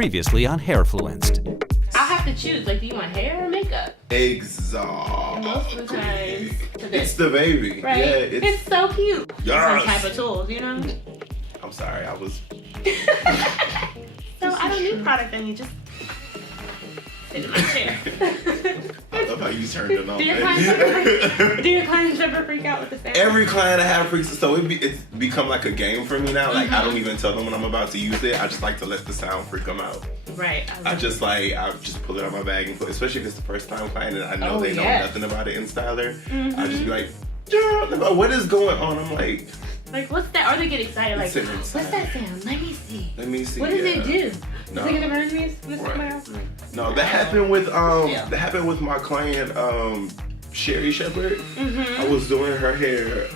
Previously on Hairfluenced. I'll have to choose. Like, do you want hair or makeup? Exactly. Most of the times, it's the baby. Right? Yeah, it's so cute. Yes. Some type of tools, you know? I'm sorry, I was. So I don't need product on you, just sit in my chair. I love how you turned it on. Do your clients ever freak out with the sound? Every client I have freaks, so it's become like a game for me now. Like I don't even tell them when I'm about to use it. I just like to let the sound freak them out. Right. I just pull it out of my bag and put, especially if it's the first time client and I know they know nothing about it InStyler. I just be like, yeah, what is going on? I'm like, what's that? Or they get excited, like, what's that sound? Let me see. What does it do? No. Is it gonna burn me? No, that happened with my client Sherry Shepherd. I was doing her hair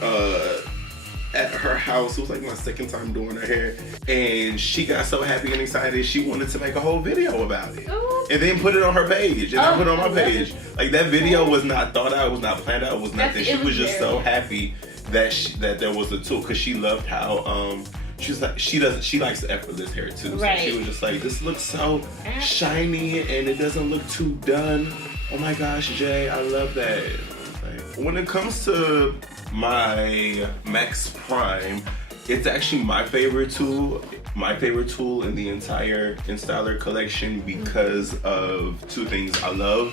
at her house. It was like my second time doing her hair, and she got so happy and excited she wanted to make a whole video about it. And then put it on her page, and I put it on my page. Like that video was not thought out, it was not planned out, it was nothing. She was just so happy that there was a tool, because she loved how she's like, she likes effortless hair too. So she was just like, this looks so shiny and it doesn't look too done. Oh my gosh, Jay, I love that. When it comes to my Max Prime, it's actually my favorite tool in the entire InStyler collection because of two things. I love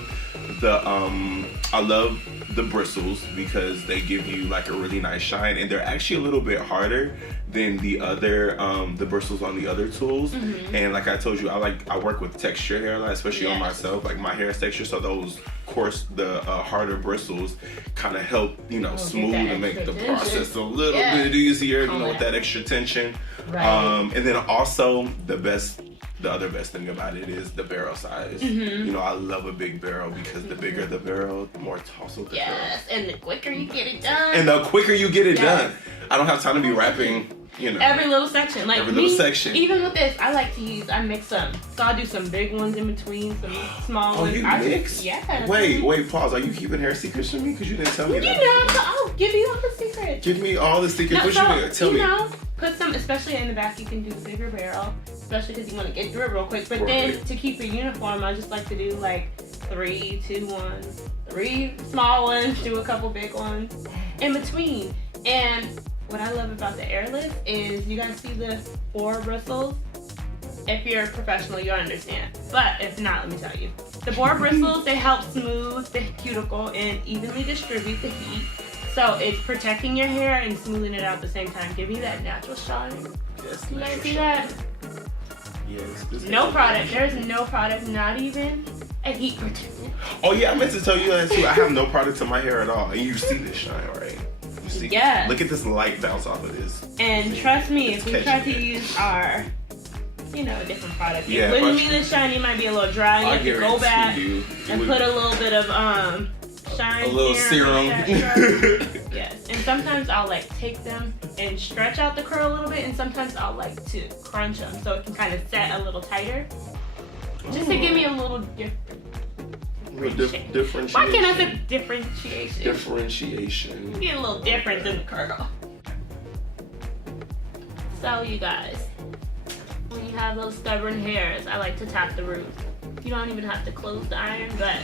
the bristles because they give you like a really nice shine, and they're actually a little bit harder than the other the bristles on the other tools. And like I told you, I work with texture hair a lot, especially on myself. Like my hair is texture, so those the harder bristles kind of help, smooth and make the process a little bit easier, with that extra tension. And then also the other best thing about it is the barrel size. I love a big barrel because the bigger the barrel, the more tousle the barrel. And the quicker you get it done. Done. I don't have time to be wrapping, every little section. Like every little section. Even with this, I mix them. So I'll do some big ones in between, some small ones. Oh, you mix? Yeah. Wait, pause. Are you keeping hair secrets from me? Because you didn't tell me that. I'll give you all the secrets. Give me all the secrets. What you mean? Tell me. Put some, especially in the back, you can do the bigger barrel, especially because you want to get through it real quick. But then to keep it uniform, I just like to do like 3, 2, 1, 3 small ones, do a couple big ones in between. And what I love about the airless is you guys see the 4 bristles. If you're a professional, you'll understand. But if not, let me tell you. The 4 bristles, they help smooth the cuticle and evenly distribute the heat. So it's protecting your hair and smoothing it out at the same time, giving you that natural shine. Yes, you guys see that? Yes. No product. There's no product, not even a heat protectant. Oh yeah, I meant to tell you that too. I have no product to my hair at all, and you see this shine, right? You see? Yeah. Look at this light bounce off of this. And trust me, if we try to use our, a different product, it wouldn't be this shiny. It might be a little dry. You have to go back and put a little bit of shine, a little serum. Yes, and sometimes I'll take them and stretch out the curl a little bit, and sometimes I'll like to crunch them so it can kind of set a little tighter, just to give me a little differentiation. Why can't I say differentiation? Differentiation. Get a little difference in the curl. So you guys, when you have those stubborn hairs, I like to tap the root. You don't even have to close the iron, but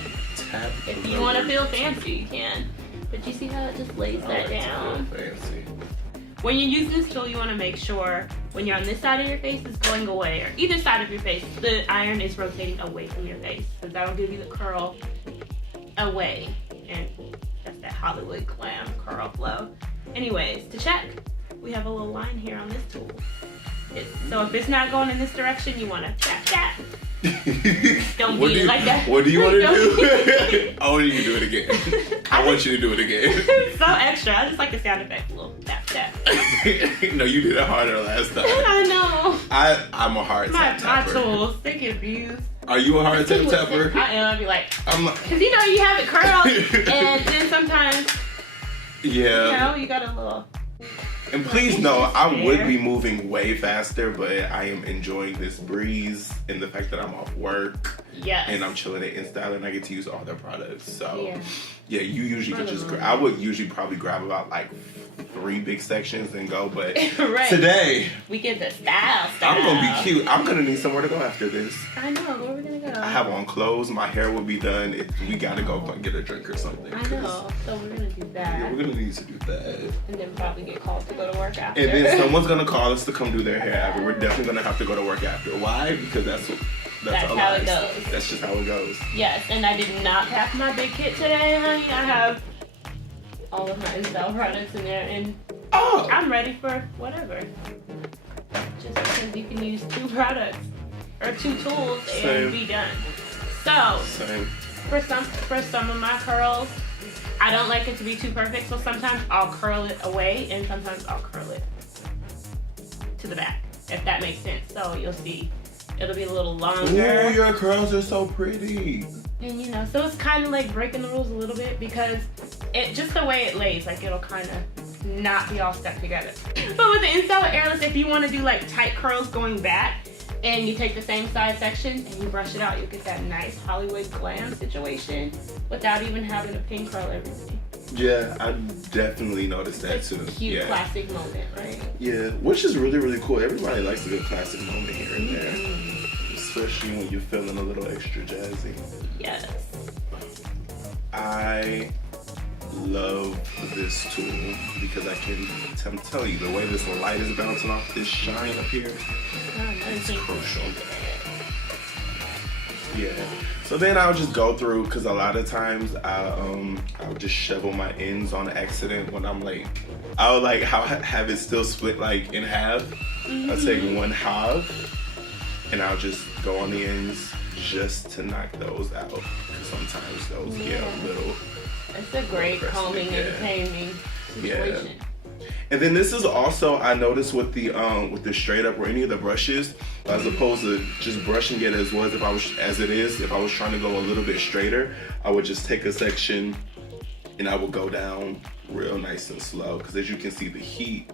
if you want to feel fancy, you can. But you see how it just lays that down? Fancy. When you use this tool, you want to make sure when you're on this side of your face, it's going away, or either side of your face, the iron is rotating away from your face, because that'll give you the curl away. And that's that Hollywood glam curl flow. Anyways, to check, we have a little line here on this tool. So if it's not going in this direction, you want to tap, tap. Don't beat it like that. What do you want to do? I want you to do it again. I want you to do it again. So extra. I just like the sound effect. A little tap, tap. No, you did it harder last time. I know. I'm a hard tap tapper. My tools, they get abused. Are you a hard tap tapper? I am. I'd be like, because you have it curled, and then sometimes, you got a little. And please know, I would be moving way faster, but I am enjoying this breeze and the fact that I'm off work. Yes. And I'm chilling at InStyler and I get to use all their products. So yeah, you usually can just I would usually probably grab about like 3 big sections and go, but today we get the style. I'm gonna be cute. I'm gonna need somewhere to go after this. I know, where we're gonna go. I have on clothes, my hair will be done. We gotta go get a drink or something. I know, so we're gonna do that. Yeah, we're gonna need to do that. And then probably get called to go to work after. And then someone's gonna call us to come do their hair after. We're definitely gonna have to go to work after. Why? Because that's how it goes. That's just how it goes. Yes, and I did not pack my big kit today, honey. I have all of my InStyle products in there, and I'm ready for whatever. Just because you can use 2 products or 2 tools and be done. So for some of my curls, I don't like it to be too perfect, so sometimes I'll curl it away and sometimes I'll curl it to the back, if that makes sense. So you'll see it'll be a little longer. Ooh, your curls are so pretty. And you know, so it's kind of like breaking the rules a little bit because it just the way it lays, like it'll kind of not be all stuck together. But with the InStyler Airless, if you want to do like tight curls going back and you take the same side section and you brush it out, you'll get that nice Hollywood glam situation without even having to pin curl everything. Yeah, I definitely noticed that too. Cute classic moment, right? Yeah, which is really, really cool. Everybody likes a good classic moment here and there. Especially when you're feeling a little extra jazzy. Yes. I love this tool because I can tell you the way this light is bouncing off this shine up here, it's crucial. Yeah. So then I'll just go through, because a lot of times I'll just shovel my ends on accident when I'm like, I'll like have it still split like in half. I'll take 1/2 and I'll just go on the ends just to knock those out. Sometimes those get a little. It's a great combing and taming situation. And then this is also, I noticed with the straight up or any of the brushes, as opposed to just brushing it as was, if I was trying to go a little bit straighter, I would just take a section and I would go down real nice and slow, because as you can see the heat,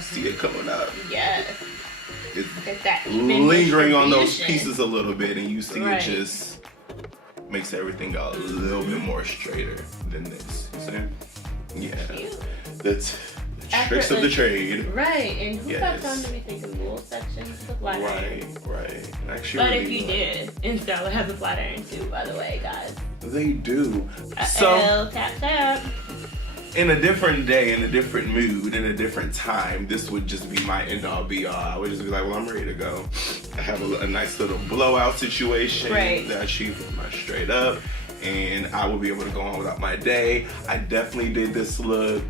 see it coming up. Yes. It's that lingering on those pieces a little bit, and you see it just makes everything go a little bit more straighter than this. You see? Yeah. Cute. That's the tricks of the trade. Right, and who got time to be thinking little sections of flat iron? Right. Actually, but if you did, InStyler has a flat iron too, by the way, guys. They do. So tap. In a different day, in a different mood, in a different time, this would just be my end all be all. I would just be like, well, I'm ready to go. I have a nice little blowout situation that I achieved with my straight up, and I will be able to go on without my day. I definitely did this look,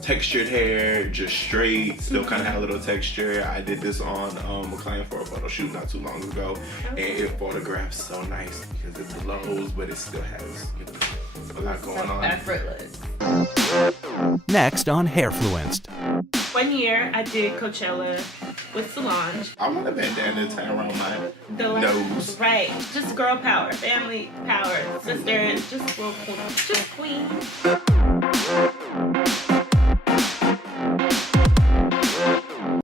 textured hair, just straight, still kind of had a little texture. I did this on a client for a photo shoot not too long ago, and it photographs so nice because it blows, but it still has a lot going on. Effortless. Next on Hairfluenced. 1 year I did Coachella with Solange. I want a bandana tie around my nose. Right. Just girl power, family power, sisters, just real cool. Just queen.